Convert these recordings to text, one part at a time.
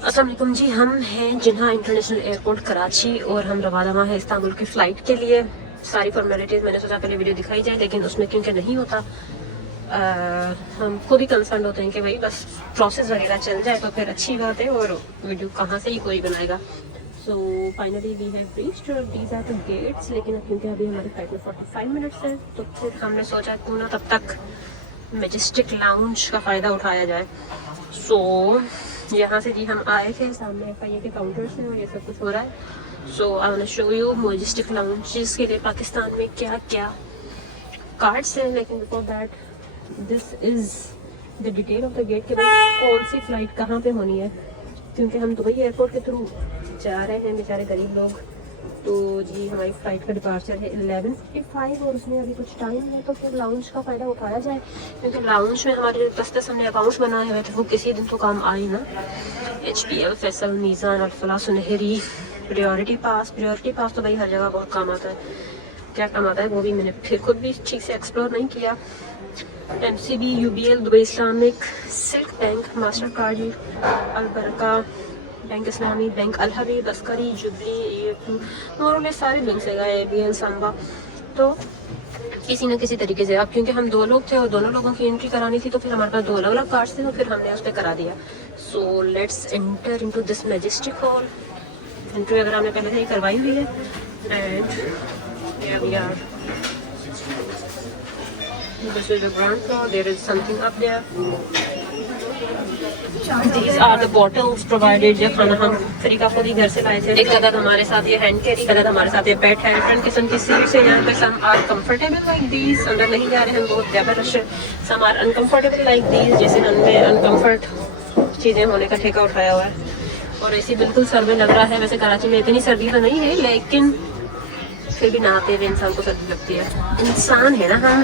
अस्सलाम वालेकुम जी, हम हैं जिन्ना इंटरनेशनल एयरपोर्ट कराची और हम रवाना है इस्तांबुल की फ़्लाइट के लिए। सारी फॉर्मेलिटीज़ मैंने सोचा पहले वीडियो दिखाई जाए, लेकिन उसमें क्योंकि नहीं होता, हम खुद ही कंसर्न होते हैं कि भाई बस प्रोसेस वगैरह चल जाए तो फिर अच्छी बात है, और वीडियो कहाँ से ही कोई बनाएगा। So finally we have reached these are the gates, लेकिन क्योंकि अभी हमारी फ्लाइट में 45 मिनट्स है तो फिर हमने सोचा क्यों ना तब तक मैजेस्टिक लाउंज का फ़ायदा उठाया जाए। सो यहाँ से जी हम आए थे, सामने FIA के काउंटर्स हैं और ये सब कुछ हो रहा है। So I want to show you majestic lounges के लिए पाकिस्तान में क्या क्या कार्ड्स हैं, लेकिन before that this is the detail of the gate के बाद कौन सी फ़्लाइट कहाँ पे होनी है, क्योंकि हम दुबई एयरपोर्ट के थ्रू जा रहे हैं बेचारे गरीब लोग। तो जी हमारी फ़्लाइट का डिपार्चर है 11:55 और उसमें अभी कुछ टाइम है, तो फिर लाउंज का फ़ायदा उठाया जाए, क्योंकि लाउंज में हमारे 10 हमने अकाउंट्स बनाए हुए थे, वो किसी दिन तो काम आई ना। HPL, फैसल, मीज़ान, अल-फलाह, सुनहरी, प्रायोरिटी पास तो भाई हर जगह बहुत काम आता है। क्या काम आता है वो भी मैंने फिर खुद भी ठीक से एक्सप्लोर नहीं किया। MCB, UBL, Dubai Islamic, Silk Bank, Mastercard, Albaraka Bank, Islami Bank, Al Habib, Askari, Jubilee, मोरले सारे बैंक से गए, ABL, सांबा। तो किसी न किसी तरीके से, अब क्योंकि हम 2 लोग थे और दोनों लोगों की एंट्री करानी थी, तो फिर हमारे पास 2 अलग अलग कार्ड्स थे, तो फिर हमने उस पर करा दिया। So let's enter into this majestic hall. Entry अगर हमने पहले से ही करवाई हुई है, and here we are. This is the ground floor. There is something up there. These are the bottles provided. ये खाना हम फ्री का खुद ही घर से लाए थे। एक अदद हमारे साथ ये हैंड कैरी, एक अदद हमारे साथ ये पेट है। डिफरेंट किस्म की सीट्स हैं यहाँ पे। some are comfortable like these, अंदर नहीं जा रहे हैं बहुत ज़बरदस्त। some are uncomfortable like these, जैसे हमने अनकम्फर्ट चीज़ें होने का ठेका उठाया हुआ है। और ऐसी बिल्कुल सर में लग रहा है। वैसे कराची में इतनी सर्दी तो नहीं है, लेकिन फिर भी नहाते हुए इंसान को सर्दी लगती है। इंसान है ना हम,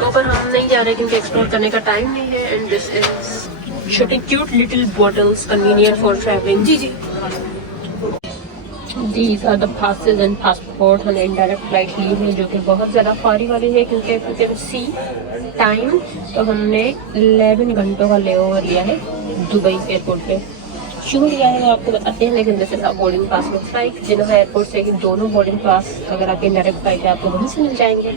तो पर हम नहीं जा रहे क्योंकि एक्सप्लोर करने का टाइम नहीं है। एंड दिस इज छोटी cute little bottles, convenient for travelling. जी these are the passes and passport. हमने इनडायरेक्ट फ्लाइट ली है जो कि बहुत ज़्यादा फारी वाली है, क्योंकि सी टाइम तो हमने 11 घंटों का ले ओवर लिया है दुबई एयरपोर्ट पे। क्यों लिया है वो आपको बताते हैं, लेकिन दिस इज बोर्डिंग पास में फ्लाइट। जिन्ना एयरपोर्ट से दोनों बोर्डिंग पास अगर आपके डायरेक्ट फ्लाइट है आपको वहीं से मिल जाएंगे।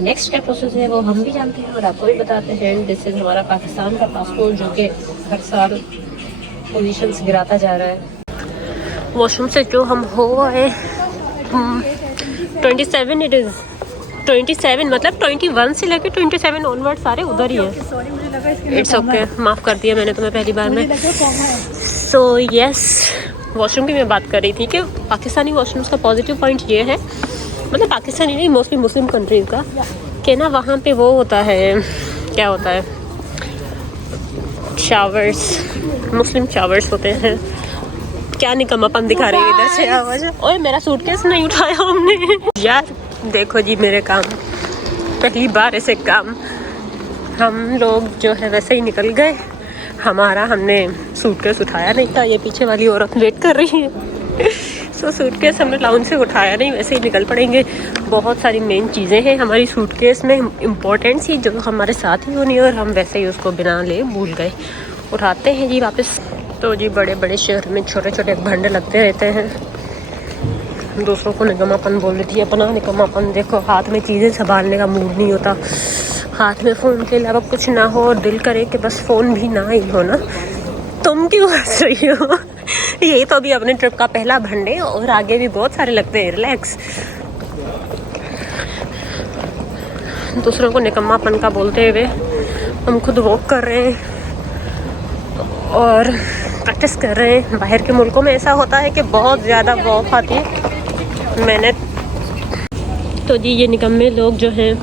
नेक्स्ट क्या प्रोसेस है वो हम भी जानते हैं और आपको भी बताते हैं। दिस इज हमारा पाकिस्तान का पासपोर्ट जो कि हर साल पोजीशंस गिराता जा रहा है। वॉशरूम से जो हम हो आए 27 इट इज़ 27 मतलब 21 से लेकर 27 ऑनवर्ड सारे उधर ही है। इट्स ओके, माफ़ कर दिया मैंने तुम्हें पहली बार में। सो यस, वॉशरूम की मैं बात कर रही थी कि पाकिस्तानी वॉशरूम्स का पॉजिटिव पॉइंट ये है, मतलब पाकिस्तानी नहीं, मोस्टली मुस्लिम कंट्रीज़ का, कि ना वहाँ पे वो होता है, क्या होता है, शावर्स, मुस्लिम शावर्स होते हैं। क्या निकम्मापन दिखा रही है इधर से आवाज़। ओए मेरा सूटकेस नहीं उठाया हमने यार। देखो जी मेरे काम, पहली बार ऐसे काम। हम लोग जो है वैसे ही निकल गए, हमने सूटकेस उठाया नहीं था। ये पीछे वाली औरत वेट कर रही है। सो सूटकेस हमने लाउंज से उठाया नहीं, वैसे ही निकल पड़ेंगे। बहुत सारी मेन चीज़ें हैं हमारी सूटकेस में, इम्पोर्टेंट सी, जो हमारे साथ ही होनी है, और हम वैसे ही उसको बिना ले भूल गए। उठाते हैं जी वापस। तो जी बड़े बड़े शहर में छोटे छोटे भंडे लगते रहते हैं। दूसरों को निकम्मापन बोल देती है, अपना निकम्मापन देखो। हाथ में चीज़ें संभालने का मूड नहीं होता, हाथ में फ़ोन के अलावा कुछ ना हो, और दिल करे कि बस फ़ोन भी ना ही हो ना। तुम क्यों हंस रही हो? यही तो अभी अपने ट्रिप का पहला भंडे, और आगे भी बहुत सारे लगते हैं। रिलैक्स। दूसरों को निकम्मापन का बोलते हुए हम खुद वॉक कर रहे हैं और प्रैक्टिस कर रहे हैं। बाहर के मुल्कों में ऐसा होता है कि बहुत ज़्यादा वॉक आती है। मैंने तो जी ये निकम्मे लोग जो हैं,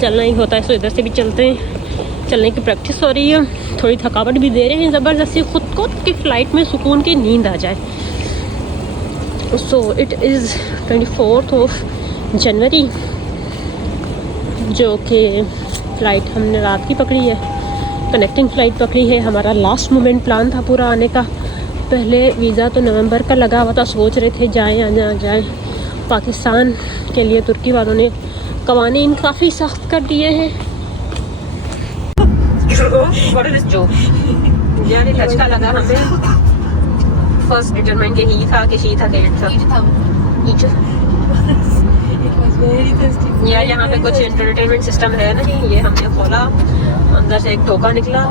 चलना ही होता है, सो इधर से भी चलते हैं। चलने की प्रैक्टिस हो रही है, थोड़ी थकावट भी दे रहे हैं ज़बरदस्ती खुद को, कि फ़्लाइट में सुकून की नींद आ जाए। सो इट इज़ 24 जनवरी, जो कि फ़्लाइट हमने रात की पकड़ी है, कनेक्टिंग फ़्लाइट पकड़ी है। हमारा लास्ट मोमेंट प्लान था पूरा आने का। पहले वीज़ा तो नवंबर का लगा हुआ था, सोच रहे थे जाएँ या ना जाएँ। पाकिस्तान के लिए तुर्की वालों ने कवानीन काफ़ी सख्त कर दिए हैं। यार लचका लगा हमें। फर्स्ट डिटरमाइन कि ही था कि शी था कि इट था। यार यहाँ पे कुछ एंटरटेनमेंट सिस्टम है नहीं, ये हमने खोला, अंदर से एक धोखा निकला।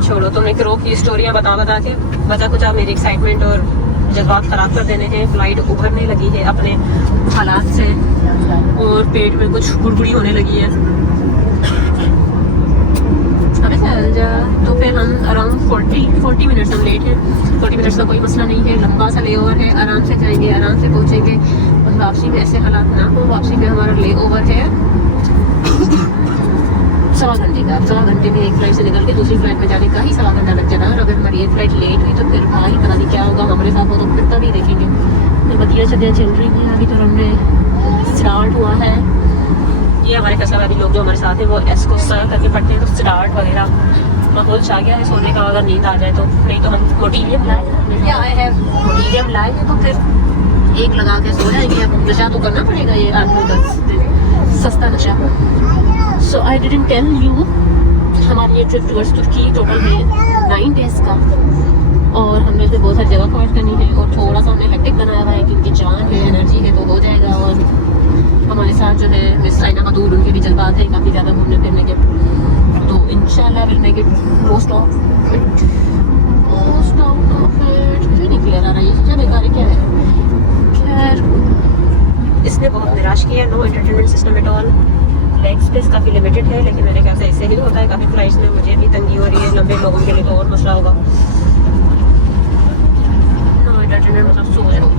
छोड़ो, तुम एक रोक की स्टोरियाँ बता बता के बता कुछ, आप मेरी एक्साइटमेंट और जज्बात ख़राब कर देने हैं। फ्लाइट उभरने लगी है अपने हालात से और पेट में कुछ गुड़गुड़ी होने लगी है। तो फिर हम अराउंड 40 मिनट्स हम लेट हैं। 40 मिनट्स का कोई मसला नहीं है, लंबा सा ले ओवर है, आराम से जाएंगे, आराम से पहुँचेंगे। और वापसी में ऐसे हालात ना हो। वापसी में हमारा ले ओवर है 1.25 घंटे का। 1.25 घंटे में एक फ्लाइट से निकल के दूसरी फ्लाइट में जाने का ही 1.25 घंटा लग जाना। और अगर हमारी एक फ्लाइट लेट हुई तो फिर भाई पता नहीं क्या होगा हमारे साथ, हो तो फिर तभी देखेंगे। तो बतिया चलियाँ चल रही हैं, अभी तो हमने स्टार्ट हुआ है। ये हमारे फैसलाबादी लोग जो हमारे साथ हैं वो एस को सर्व करके पढ़ते हैं, तो स्टार्ट वगैरह माहौल चाह गया है सोने का, अगर नींद आ जाए तो। नहीं तो हम मोटिलियम लाए हैं, मोटिलियम लाए हैं तो फिर एक लगा के सो जाएंगे। अब नशा तो करना पड़ेगा, ये 8-10 दिन सस्ता नशा। सो आई डिडंट टेल यू, हमारी ये ट्रिप टूवर्ड्स तुर्की टोटल है 9 डेज का, और हमने से बहुत सारी जगह कवर करनी है। और थोड़ा सा हमने हेक्टिक बनाया हुआ है क्योंकि जान है, एनर्जी है, तो हो जाएगा। और हमारे साथ जो है मिस साइना मदूर, उनके भी जज्बात हैं काफ़ी ज़्यादा घूमने फिरने के, तो इंशाल्लाह will make it most of it. नहीं क्लियर आ रहा है ये चीज़ें, बेकार है क्या है। खैर, इसने बहुत निराश किया। No entertainment system at all, leg space काफ़ी लिमिटेड है, लेकिन मेरे ख्याल से इससे ही होता है काफ़ी फ्लाइट्स में। मुझे भी तंगी हो रही है, लंबे लोगों के लिए तो और मसला होगा। नो एंटरटेनमेंट मतलब सो जाओ।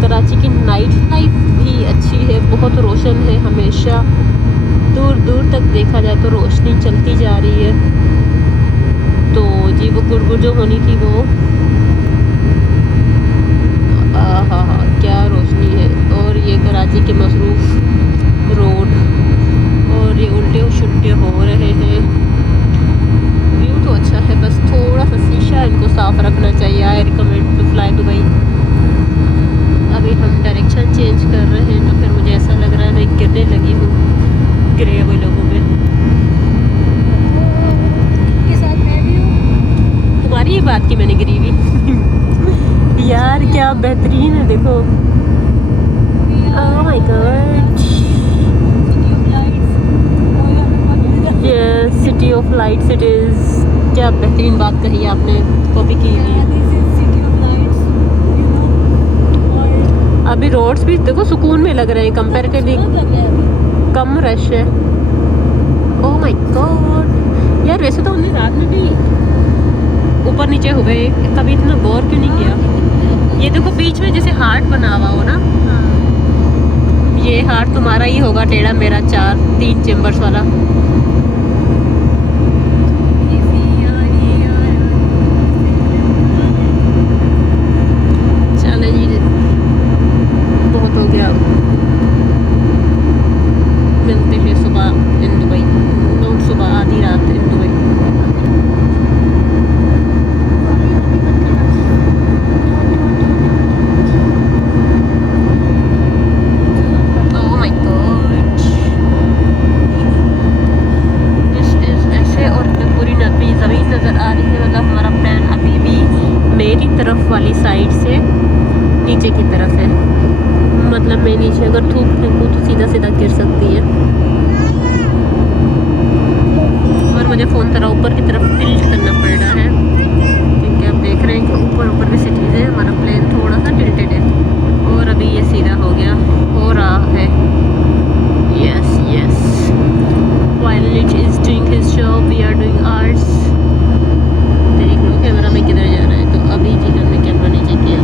कराची की नाइट लाइफ भी अच्छी है, बहुत रोशन है, हमेशा दूर दूर तक देखा जाए तो रोशनी चलती जा रही है। तो जी वो गुड़गुड़ जो होनी थी वो, हाँ क्या रोशनी है। और ये कराची के मसरूफ़ रोड, और ये उल्टे और शुल्टे हो रहे हैं। व्यू तो अच्छा है, बस थोड़ा सा शीशा इनको साफ़ रखना चाहिए। I recommend to fly Dubai. अभी हम डायरेक्शन चेंज कर रहे हैं, तो फिर मुझे ऐसा लग रहा है मैं गिरने लगी हूँ गिरे हुए लोगों में। के साथ मैं भी हूँ, तुम्हारी ये बात की मैंने गिरी हुई। यार क्या बेहतरीन है, देखो। Oh my God, yes city of lights it is. क्या बेहतरीन बात कही आपने, कॉपी की हुई। अभी रोड्स भी देखो सुकून में लग रहे हैं, कंपैरेटिवली कम रश है। ओह माय गॉड यार, वैसे तो उन्हें रात में भी ऊपर नीचे हुए, कभी इतना गौर क्यों नहीं किया। ये देखो बीच में जैसे हार्ट बना हुआ हो ना, ये हार्ट तुम्हारा ही होगा टेढ़ा, मेरा 3 चेम्बर्स वाला। वाली साइड से नीचे की तरफ है, मतलब मैं नीचे अगर थूक फेंकूँ तो सीधा सीधा गिर सकती है। और मुझे फ़ोन तरह ऊपर की तरफ टिल्ट करना पड़ रहा है, क्योंकि आप देख रहे हैं कि ऊपर भी सिटीज़ है, हमारा प्लेन थोड़ा सा टिल्टेड है। और अभी ये सीधा हो रहा है। Yes yes, while it is doing his job we are doing ours. देख लो कैमरा में किधर जा रहा है। तो अभी जी हमने कैमरा नीचे किया।